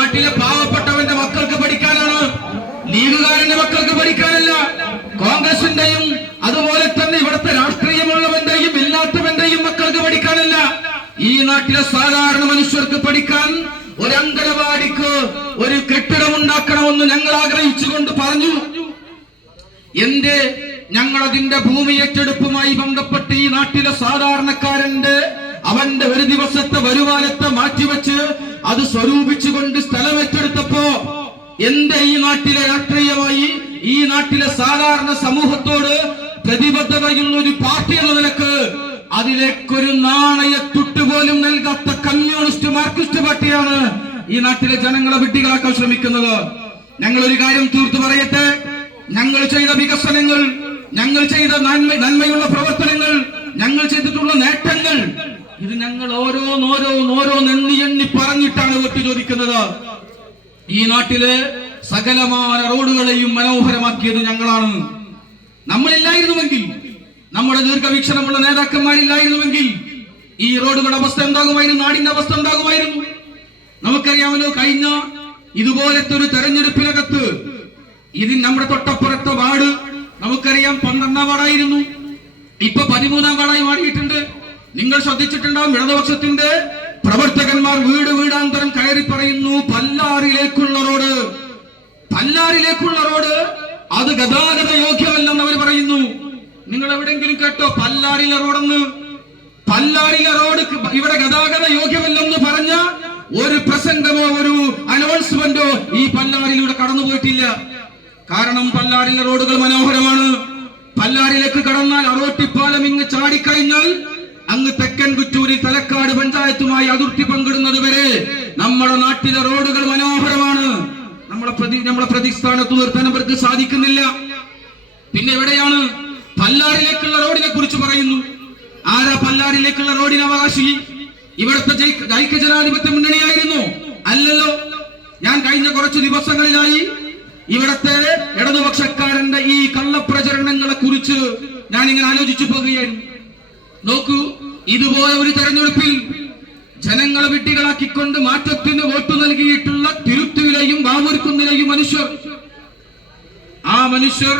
നാട്ടിലെ പാവപ്പെട്ടവന്റെ മക്കൾക്ക് പഠിക്കാനാണ്. ലീഗുകാരന്റെ മക്കൾക്ക് പഠിക്കാനല്ല. കോൺഗ്രസിന്റെയും അതുപോലെ തന്നെ ഇവിടുത്തെ രാഷ്ട്രീയമുള്ളവന്റെയും ഇല്ലാത്തവന്റെയും മക്കൾക്ക് പഠിക്കാനല്ല. ഈ നാട്ടിലെ സാധാരണ മനുഷ്യർക്ക് പഠിക്കാൻ ഒരു അങ്കണവാടിക്ക് ഒരു കെട്ടിടം ഉണ്ടാക്കണമെന്ന് ഞങ്ങൾ ആഗ്രഹിച്ചുകൊണ്ട് പറഞ്ഞു. എന്റെ ഞങ്ങൾ അതിന്റെ ഭൂമി ഏറ്റെടുപ്പുമായി ബന്ധപ്പെട്ട് ഈ നാട്ടിലെ സാധാരണക്കാരന്റെ അവന്റെ ഒരു ദിവസത്തെ വരുമാനത്തെ മാറ്റിവെച്ച് അത് സ്വരൂപിച്ചുകൊണ്ട് സ്ഥലം ഏറ്റെടുത്തപ്പോ എന്റെ ഈ നാട്ടിലെ രാഷ്ട്രീയമായി ഈ നാട്ടിലെ സാധാരണ സമൂഹത്തോട് പ്രതിബദ്ധതയുള്ള ഒരു പാർട്ടി എന്ന നിലയ്ക്ക് അതിലേക്കൊരു നാണയത്തുട്ട് പോലും നൽകാത്ത കമ്മ്യൂണിസ്റ്റ് മാർക്സിസ്റ്റ് പാർട്ടിയാണ് ഈ നാട്ടിലെ ജനങ്ങളെ വിട്ടികളാക്കാൻ ശ്രമിക്കുന്നത്. ഞങ്ങൾ ഒരു കാര്യം തീർത്തു പറയട്ടെ. ഞങ്ങൾ ചെയ്ത വികസനങ്ങൾ ഞങ്ങൾ ചെയ്ത നന്മ നന്മയുള്ള പ്രവർത്തനങ്ങൾ ഞങ്ങൾ ചെയ്തിട്ടുള്ള നേട്ടങ്ങൾ ഇത് ഞങ്ങൾ ഓരോന്നോരോന്നോരോന്ന് എണ്ണി എണ്ണി പറഞ്ഞിട്ടാണ് വോട്ട് ചോദിക്കുന്നത്. ഈ നാട്ടിലെ സകലമായ റോഡുകളെയും മനോഹരമാക്കിയത് ഞങ്ങളാണ്. നമ്മളില്ലായിരുന്നുവെങ്കിൽ നമ്മുടെ ദീർഘവീക്ഷണമുള്ള നേതാക്കന്മാരില്ലായിരുന്നുവെങ്കിൽ ഈ റോഡുകളുടെ അവസ്ഥ എന്താകുമായിരുന്നു? നാടിന്റെ അവസ്ഥ എന്താകുമായിരുന്നു? നമുക്കറിയാമല്ലോ കഴിഞ്ഞ ഇതുപോലത്തെ ഒരു തെരഞ്ഞെടുപ്പിനകത്ത് ഇതിൽ നമ്മുടെ തൊട്ടപ്പുറത്തെ വാർഡ് നമുക്കറിയാം പന്ത്രണ്ടാം വാർഡായിരുന്നു. ഇപ്പൊ പതിമൂന്നാം വാർഡായി മാറിയിട്ടുണ്ട്. നിങ്ങൾ ശ്രദ്ധിച്ചിട്ടുണ്ടാവും ഇടതുപക്ഷത്തിന്റെ പ്രവർത്തകന്മാർ വീട് വീടാന്തരം കയറി പറയുന്നു പല്ലാറിലേക്കുള്ള റോഡ് പല്ലാറിലേക്കുള്ള റോഡ് അത് ഗതാഗത യോഗ്യമല്ലെന്ന് അവർ പറയുന്നു. നിങ്ങൾ എവിടെങ്കിലും കേട്ടോ പല്ലാറിലെ റോഡെന്ന്. പല്ലാറിലെ റോഡ് ഇവിടെ ഗതാഗത യോഗ്യമല്ലെന്ന് പറഞ്ഞ ഒരു പ്രസംഗമോ ഒരു അനൗൺസ്മെന്റോ ഈ പല്ലാറിലൂടെ കടന്നു പോയിട്ടില്ല കാരണം പല്ലാറിലെ റോഡുകൾ മനോഹരമാണ്. പല്ലാറിലേക്ക് കടന്നാൽ അറോട്ടിപ്പാലം ഇങ്ങ് ചാടിക്കഴിഞ്ഞാൽ അങ്ങ് തെക്കൻ കുറ്റൂരിൽ തലക്കാട് പഞ്ചായത്തുമായി അതിർത്തി പങ്കിടുന്നത് വരെ നമ്മുടെ നാട്ടിലെ റോഡുകൾ മനോഹരമാണ്. നമ്മളെ പ്രതി നമ്മളെ പ്രതിസ്ഥാനത്ത് നിർത്താൻ അവർക്ക് സാധിക്കുന്നില്ല. പിന്നെ എവിടെയാണ്? പല്ലാറിലേക്കുള്ള റോഡിനെ കുറിച്ച് പറയുന്നു. ആരാ പല്ലാറിലേക്കുള്ള റോഡിന് അവകാശി? ഇവിടുത്തെ ഐക്യ ജനാധിപത്യ മുന്നണിയായിരുന്നു. അല്ലല്ലോ. ഞാൻ കഴിഞ്ഞ കുറച്ച് ദിവസങ്ങളിലായി ഇവിടത്തെ ഇടതുപക്ഷക്കാരന്റെ ഈ കള്ളപ്രചരണങ്ങളെ കുറിച്ച് ഞാൻ ഇങ്ങനെ ആലോചിച്ചു പോകുകയായിരുന്നു നോക്കൂ ഇതുപോലെ ഒരു തെരഞ്ഞെടുപ്പിൽ ജനങ്ങളെ വിട്ടികളാക്കിക്കൊണ്ട് മാറ്റത്തിന് വോട്ട് നൽകിയിട്ടുള്ള തിരുത്തുവിലെയും വാവൂർക്കുന്നിലെയും മനുഷ്യർ. ആ മനുഷ്യർ